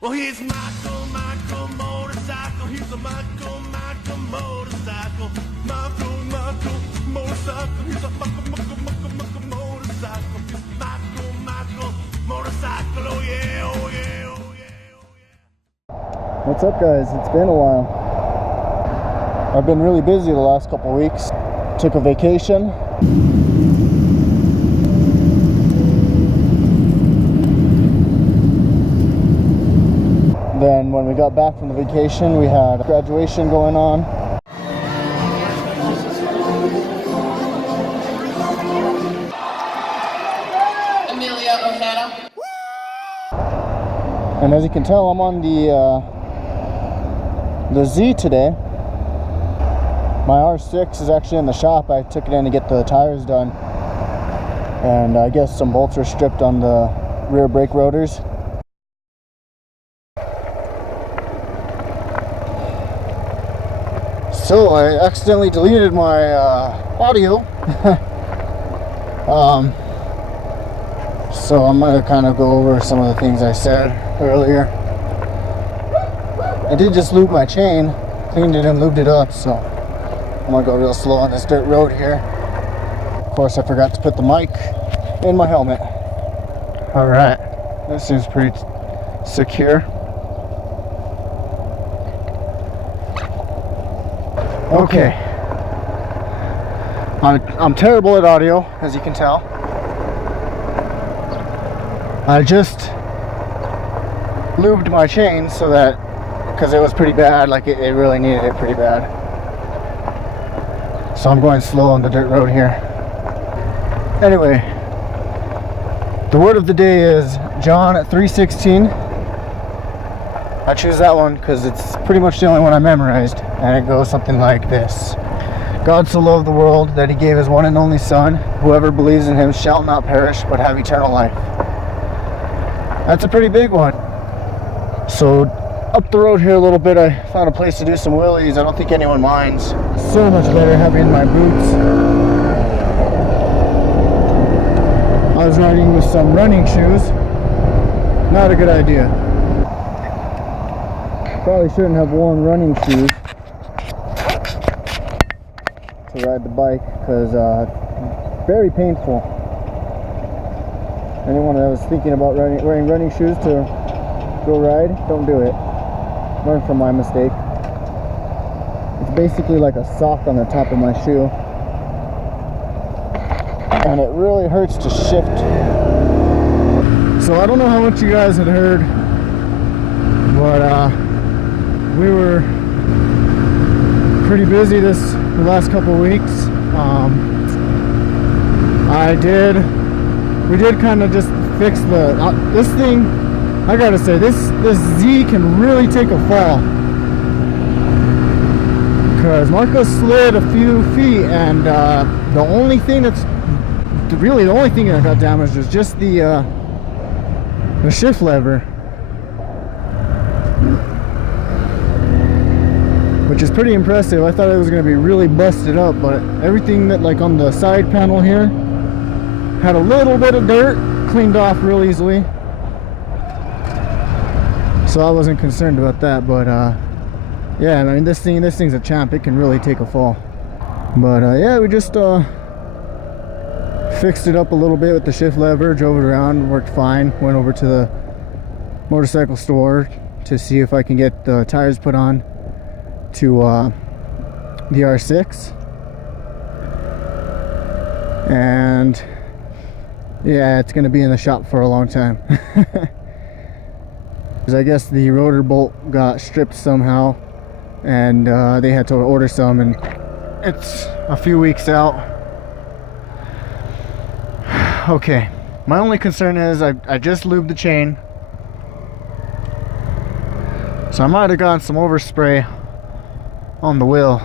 Well, here's Michael, Michael motorcycle. Here's a Michael, Michael motorcycle. Michael, Michael motorcycle. Here's a Michael, Michael, Michael, Michael motorcycle. Here's Michael, Michael motorcycle. Oh yeah, oh yeah, oh yeah, oh yeah. What's up, guys? It's been a while. I've been really busy the last couple weeks. Took a vacation. Then when we got back from the vacation, we had graduation going on. Amelia O'Hara. And as you can tell, I'm on the Z today. My R6 is actually in the shop. I took it in to get the tires done. And I guess some bolts are stripped on the rear brake rotors. So I accidentally deleted my audio. So I'm gonna kind of go over some of the things I said earlier. I did just lube my chain, cleaned it and lubed it up, so I'm gonna go real slow on this dirt road here. Of course, I forgot to put the mic in my helmet. All right, this seems pretty secure. Okay, I'm terrible at audio, as you can tell. I just lubed my chain so that, because it was pretty bad, like it really needed it pretty bad. So I'm going slow on the dirt road here. Anyway, the word of the day is John 3:16. I choose that one because it's pretty much the only one I memorized, and it goes something like this. God so loved the world that he gave his one and only Son. Whoever believes in him shall not perish but have eternal life. That's a pretty big one. So up the road here a little bit, I found a place to do some wheelies. I don't think anyone minds. So much better having my boots. I was riding with some running shoes. Not a good idea. Probably shouldn't have worn running shoes to ride the bike, because very painful. Anyone that was thinking about wearing running shoes to go ride, don't do it. Learn from my mistake. It's basically like a sock on the top of my shoe, and it really hurts to shift. So I don't know how much you guys had heard, but we were pretty busy the last couple weeks. We did kind of just fix this thing. I gotta say, this Z can really take a fall, because Marco slid a few feet, and the only thing that got damaged was just the shift lever, which is pretty impressive. I thought it was going to be really busted up, but everything that, like on the side panel here, had a little bit of dirt, cleaned off real easily. So I wasn't concerned about that, but yeah, I mean, this thing's a champ. It can really take a fall. But yeah, we just fixed it up a little bit with the shift lever, drove it around, worked fine. Went over to the motorcycle store to see if I can get the tires put on to the R6, and yeah, it's gonna be in the shop for a long time. Because I guess the rotor bolt got stripped somehow, and they had to order some, and it's a few weeks out. Okay, my only concern is I just lubed the chain, so I might have gotten some overspray on the wheel.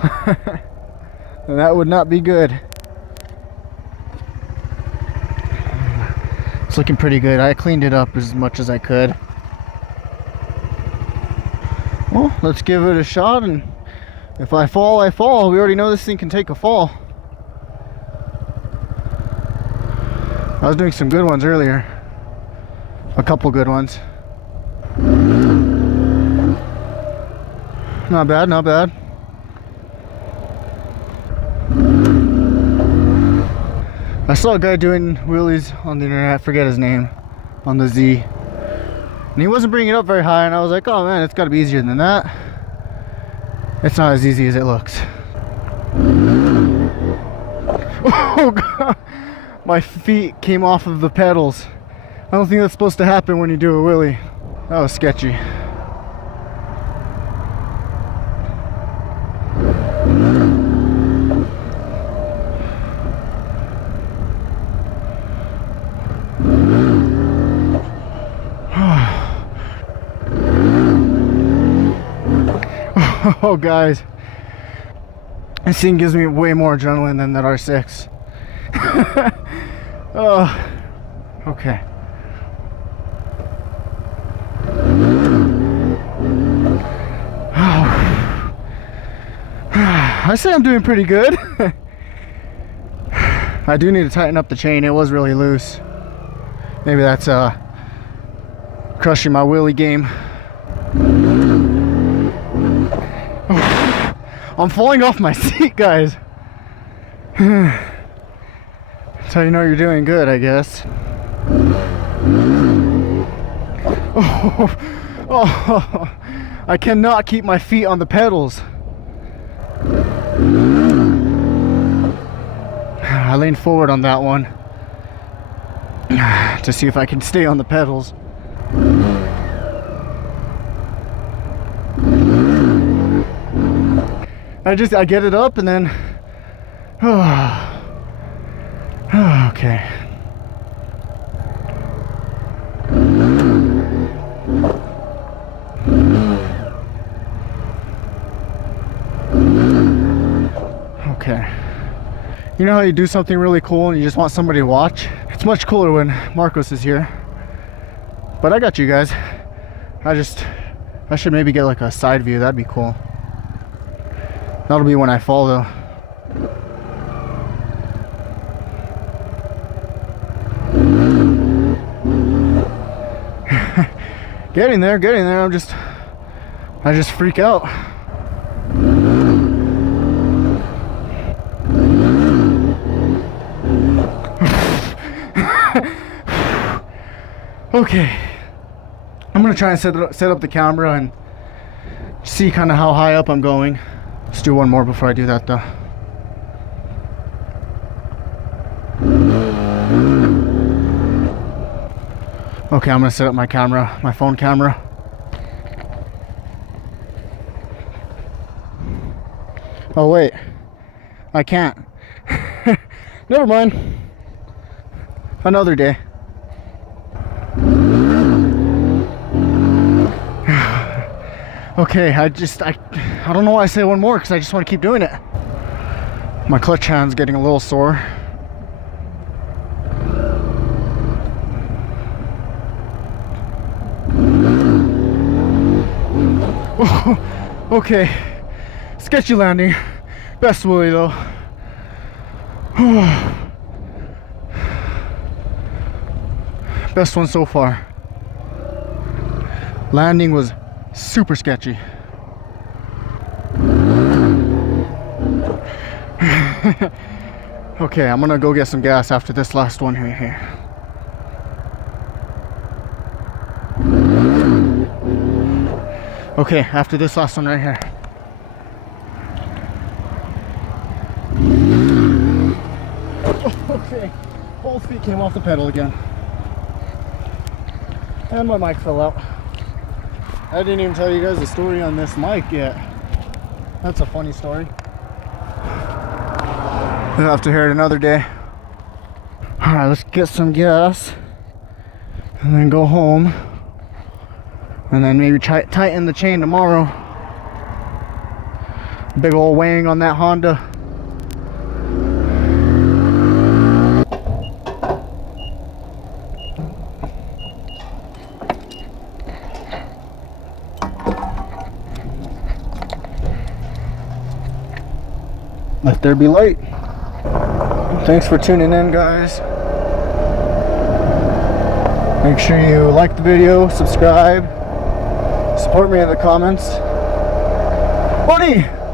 And that would not be good. It's looking pretty good. I cleaned it up as much as I could. Well, let's give it a shot, and if I fall, I fall. We already know this thing can take a fall. I was doing some good ones earlier. A couple good ones. Not bad, not bad. I saw a guy doing wheelies on the internet, I forget his name, on the Z. And he wasn't bringing it up very high, and I was like, oh man, it's gotta be easier than that. It's not as easy as it looks. Oh god, my feet came off of the pedals. I don't think that's supposed to happen when you do a wheelie. That was sketchy. Oh guys, this thing gives me way more adrenaline than that R6. Oh, okay. I say I'm doing pretty good. I do need to tighten up the chain. It was really loose. Maybe that's crushing my wheelie game. I'm falling off my seat, guys. That's how you know you're doing good, I guess. Oh, I cannot keep my feet on the pedals. I leaned forward on that one to see if I can stay on the pedals. I get it up and then okay. Okay. You know how you do something really cool and you just want somebody to watch? It's much cooler when Marcos is here. But I got you guys. I should maybe get like a side view. That'd be cool. That'll be when I fall though. Getting there. I just freak out. Okay, I'm gonna try and set up the camera and see kind of how high up I'm going. Let's do one more before I do that though. Okay, I'm gonna set up my camera, my phone camera. Oh wait, I can't. Never mind. Another day. Okay, I don't know why I say one more because I just want to keep doing it. My clutch hand's getting a little sore. Oh, okay, sketchy landing. Best wheelie though. Best one so far. Landing was super sketchy. Okay, I'm gonna go get some gas after this last one right here. Okay, after this last one right here. Okay, both feet came off the pedal again. And my mic fell out. I didn't even tell you guys the story on this mic yet. That's a funny story. We'll have to hear it another day. Alright, let's get some gas and then go home and then maybe tighten the chain tomorrow. Big old wang on that Honda. Let there be light. Thanks for tuning in, guys. Make sure you like the video, subscribe, support me in the comments. Buddy!